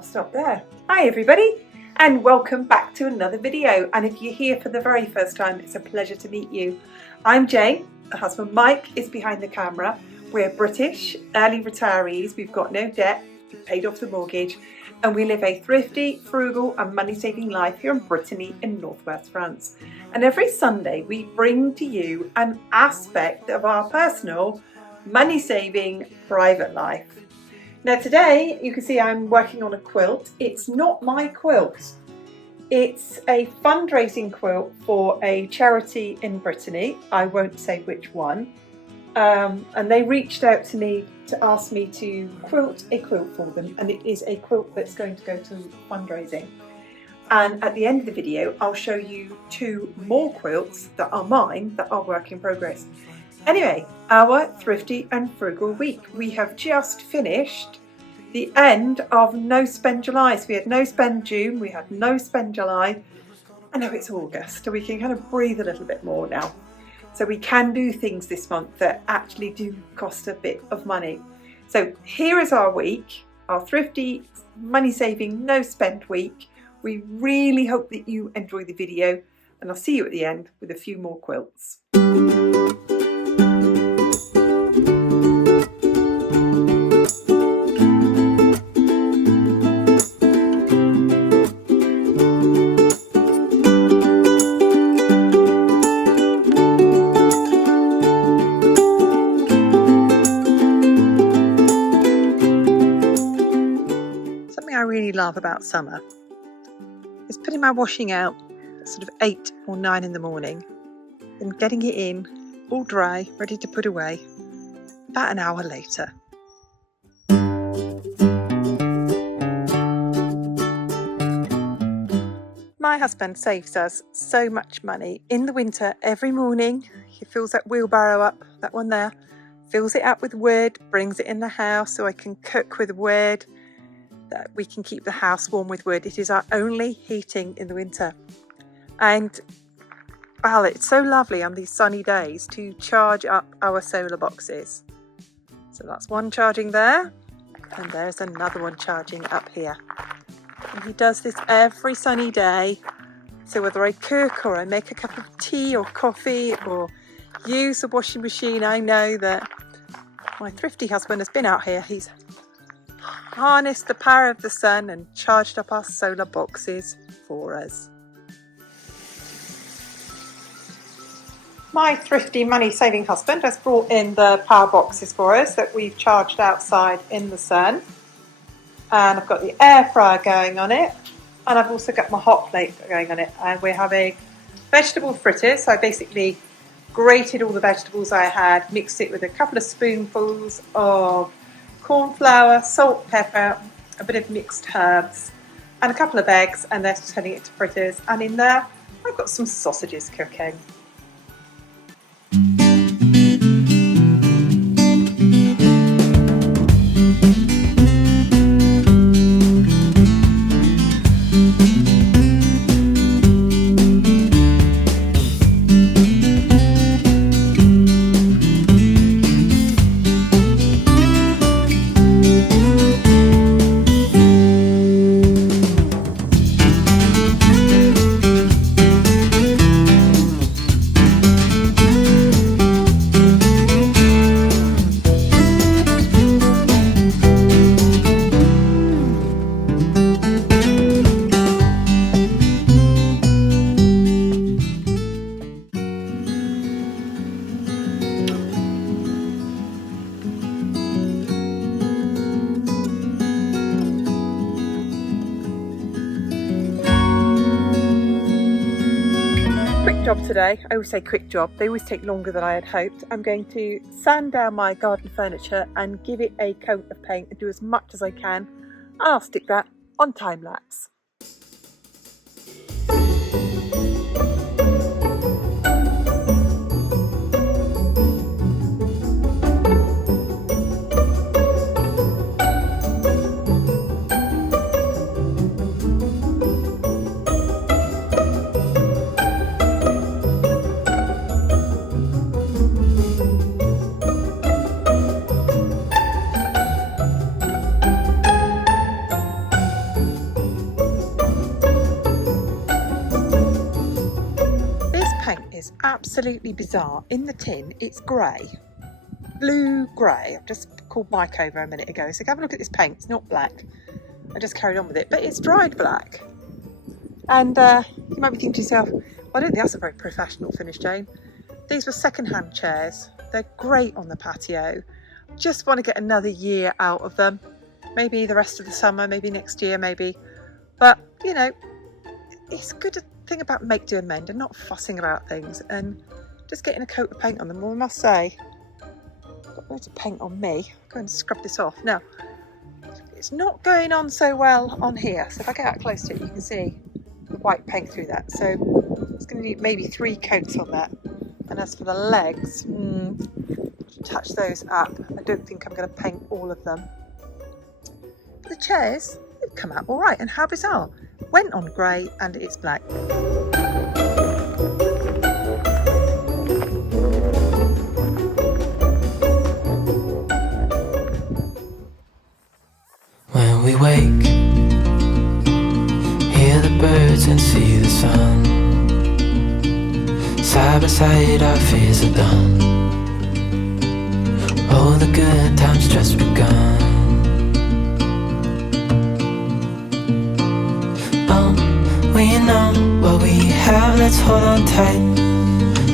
I'll stop there. Hi everybody, and welcome back to another video. And if you're here for the very first time, it's a pleasure to meet you. I'm Jane, the husband Mike is behind the camera. We're British, early retirees, we've got no debt, we've paid off the mortgage, and we live a thrifty, frugal and money-saving life here in Brittany in northwest France. And every Sunday we bring to you an aspect of our personal, money-saving private life. Now today you can see I'm working on a quilt. It's not my quilt. It's a fundraising quilt for a charity in Brittany. I won't say which one. And they reached out to me to ask me to quilt a quilt for them, and it is a quilt that's going to go to fundraising. And at the end of the video I'll show you two more quilts that are mine, that are work in progress. Anyway, our thrifty and frugal week. We have just finished the end of no spend July. So we had no spend June, we had no spend July, and now it's August, so we can kind of breathe a little bit more now. So we can do things this month that actually do cost a bit of money. So here is our week, our thrifty, money saving, no spend week. We really hope that you enjoy the video, and I'll see you at the end with a few more quilts. I really love about summer is putting my washing out at sort of 8 or 9 in the morning and getting it in all dry, ready to put away about an hour later. My husband saves us so much money. In the winter, every morning he fills that wheelbarrow up, that one there, fills it up with wood, brings it in the house so I can cook with wood, that we can keep the house warm with wood. It is our only heating in the winter. And well, it's so lovely on these sunny days to charge up our solar boxes. So that's one charging there, and there's another one charging up here. And he does this every sunny day. So whether I cook or I make a cup of tea or coffee or use the washing machine, I know that my thrifty husband has been out here. He's harnessed the power of the sun and charged up our solar boxes for us. My thrifty money saving husband has brought in the power boxes for us that we've charged outside in the sun, and I've got the air fryer going on it, and I've also got my hot plate going on it, and we're having vegetable fritters. So I basically grated all the vegetables I had, mixed it with a couple of spoonfuls of corn flour, salt, pepper, a bit of mixed herbs, and a couple of eggs, and they're turning it to fritters. And in there, I've got some sausages cooking. Job today. I always say quick job, they always take longer than I had hoped. I'm going to sand down my garden furniture and give it a coat of paint and do as much as I can, and I'll stick that on time lapse. absolutely bizarre. In the tin, it's grey, blue-grey. I've just called Mike over a minute ago, so have a look at this paint. It's not black. I just carried on with it, but it's dried black. And you might be thinking to yourself, well, I don't think that's a very professional finish, Jane. These were second-hand chairs. They're great on the patio. Just want to get another year out of them. Maybe the rest of the summer, maybe next year, maybe. But, you know, it's a good thing about make, do and mend and not fussing about things and just getting a coat of paint on them. Well, I must say, I've got loads of paint on me. I'll go and scrub this off. Now, it's not going on so well on here. So if I get out close to it, you can see the white paint through that. So it's going to need maybe 3 coats on that. And as for the legs, touch those up. I don't think I'm going to paint all of them. But the chairs, they've come out all right. And how bizarre. Went on grey and it's black. When we wake, hear the birds and see the sun. Side by side our fears are done. All the good times just begun. We know what we have, let's hold on tight.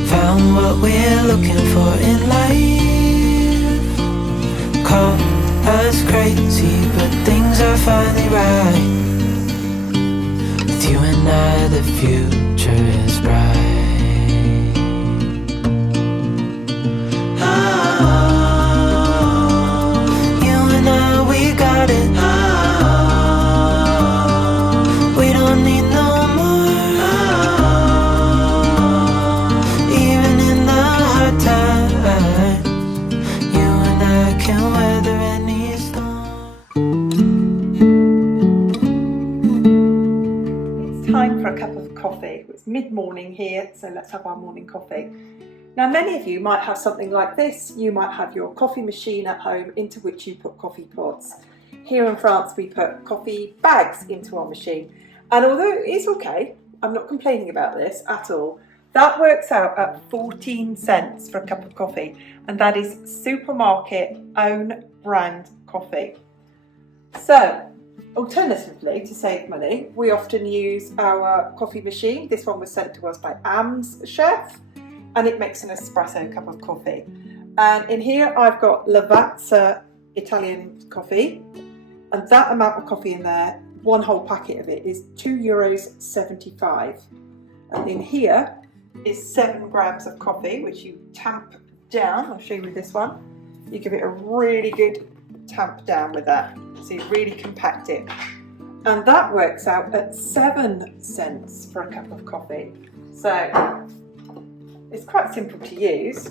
Found what we're looking for in life. Call us crazy, but things are finally right. With you and I, the future is bright. Oh, you and I, we got it. We don't need no more. Even in the hard times, you and I can weather any storm. It's time for a cup of coffee. It's mid-morning here, so let's have our morning coffee. Now, many of you might have something like this. You might have your coffee machine at home into which you put coffee pods. Here in France, we put coffee bags into our machine. And although it's okay, I'm not complaining about this at all, that works out at 14 cents for a cup of coffee. And that is supermarket own brand coffee. So, alternatively, to save money, we often use our coffee machine. This one was sent to us by AMZCHEF, and it makes an espresso cup of coffee. And in here, I've got Lavazza Italian coffee, and that amount of coffee in there, one whole packet of it is €2.75. And in here is 7 grams of coffee, which you tamp down. I'll show you with this one. You give it a really good tamp down with that. So you really compact it. And that works out at 7 cents for a cup of coffee. So it's quite simple to use.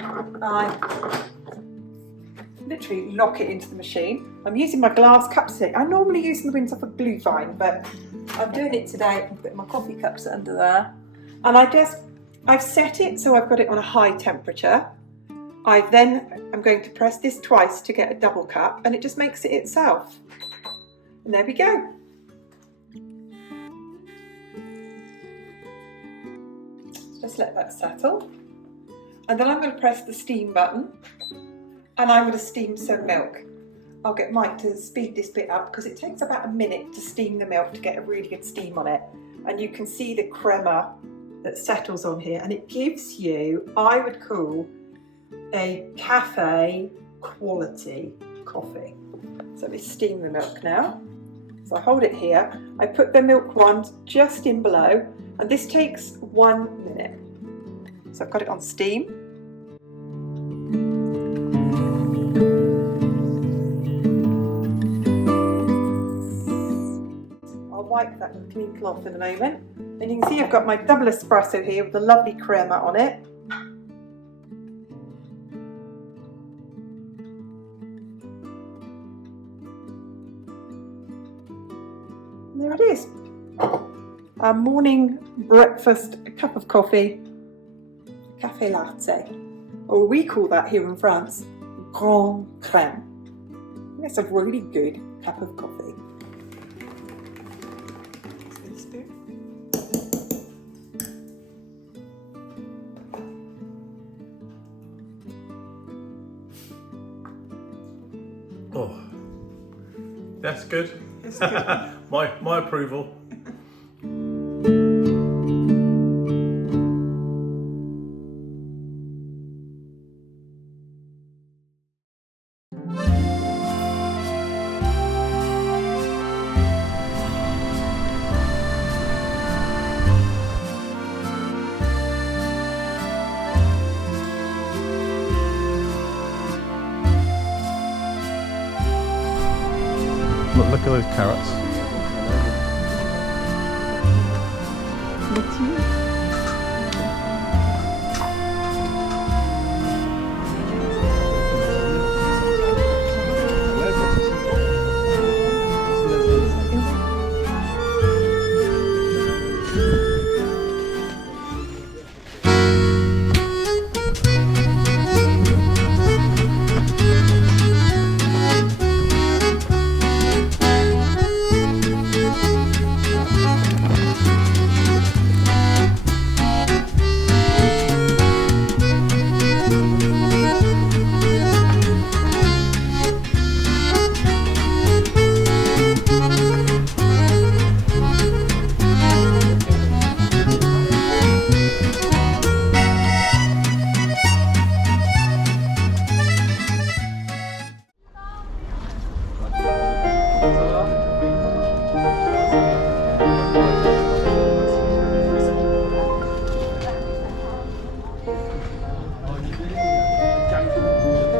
I literally lock it into the machine. I'm using my glass cups today. I normally use the Windsor for glue vine, but I'm doing it today. I'm putting my coffee cups under there. And I've set it so I've got it on a high temperature. I'm going to press this twice to get a double cup, and it just makes it itself. And there we go. Just let that settle. And then I'm going to press the steam button, and I'm going to steam some milk. I'll get Mike to speed this bit up because it takes about a minute to steam the milk to get a really good steam on it. And you can see the crema that settles on here, and it gives you, I would call, a cafe quality coffee. So we steam the milk now. So I hold it here. I put the milk wand just in below, and this takes 1 minute. So I've got it on steam. I'll wipe that with a clean cloth in a moment. And you can see I've got my double espresso here with the lovely crema on it. And there it is. Our morning breakfast cup of coffee, café latte, or we call that here in France, grand crème. That's a really good cup of coffee. Oh, that's good. It's good. my approval. Look at those carrots.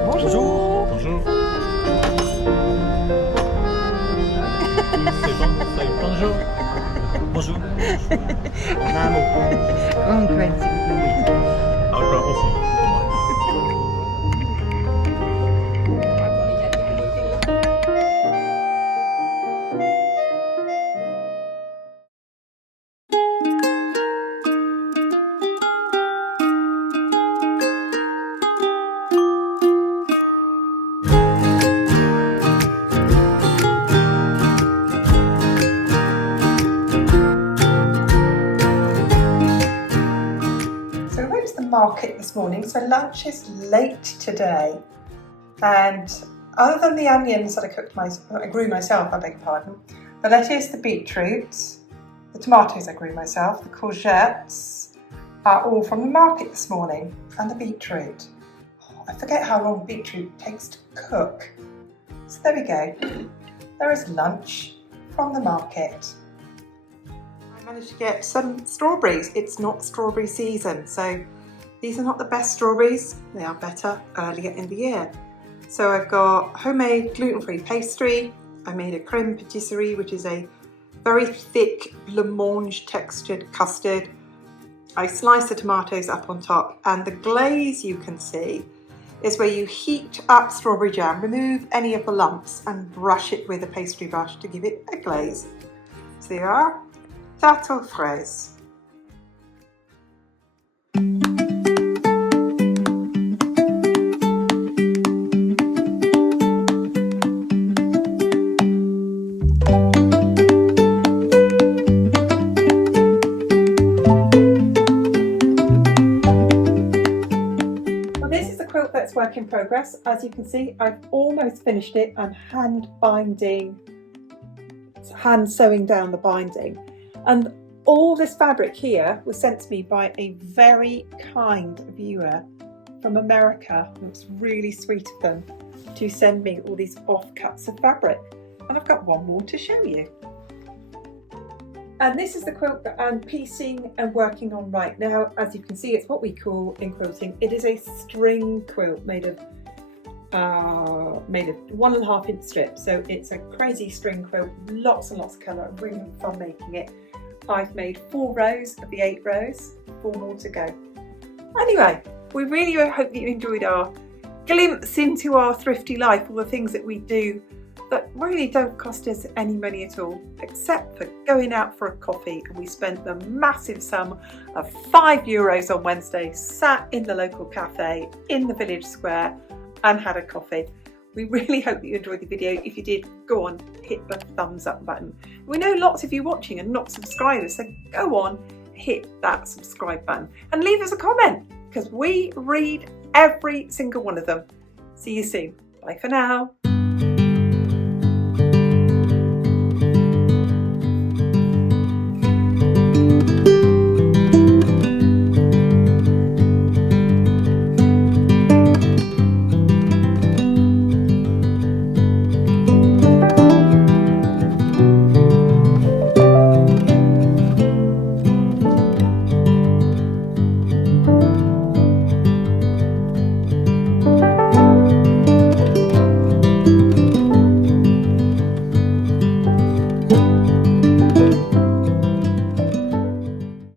Bonjour. Bonjour. Bonjour. Bonjour. On a un mot. Grande crème, s'il vous plaît. I'll grab also. Market this morning, so lunch is late today, and other than the onions that I grew myself, I beg your pardon, the lettuce, the beetroot, the tomatoes I grew myself, the courgettes are all from the market this morning, and the beetroot. Oh, I forget how long beetroot takes to cook. So there we go. There is lunch from the market. I managed to get some strawberries. It's not strawberry season, so these are not the best strawberries, they are better earlier in the year. So I've got homemade gluten-free pastry. I made a creme patisserie, which is a very thick blancmange textured custard. I sliced the tomatoes up on top, and the glaze you can see is where you heat up strawberry jam, remove any of the lumps and brush it with a pastry brush to give it a glaze. So there are tarte aux fraises. That's work in progress. As you can see, I've almost finished it. I'm hand sewing down the binding, and all this fabric here was sent to me by a very kind viewer from America. It was really sweet of them to send me all these offcuts of fabric, and I've got one more to show you. And this is the quilt that I'm piecing and working on right now. As you can see, it's what we call in quilting, it is a string quilt made of 1.5 inch strips. So it's a crazy string quilt, lots and lots of colour. I'm really having fun making it. I've made 4 rows of the 8 rows, 4 more to go. Anyway, we really hope that you enjoyed our glimpse into our thrifty life, all the things that we do that really don't cost us any money at all, except for going out for a coffee. And we spent the massive sum of €5 on Wednesday, sat in the local cafe in the village square and had a coffee. We really hope that you enjoyed the video. If you did, go on, hit the thumbs up button. We know lots of you watching are not subscribers, so go on, hit that subscribe button and leave us a comment, because we read every single one of them. See you soon. Bye for now.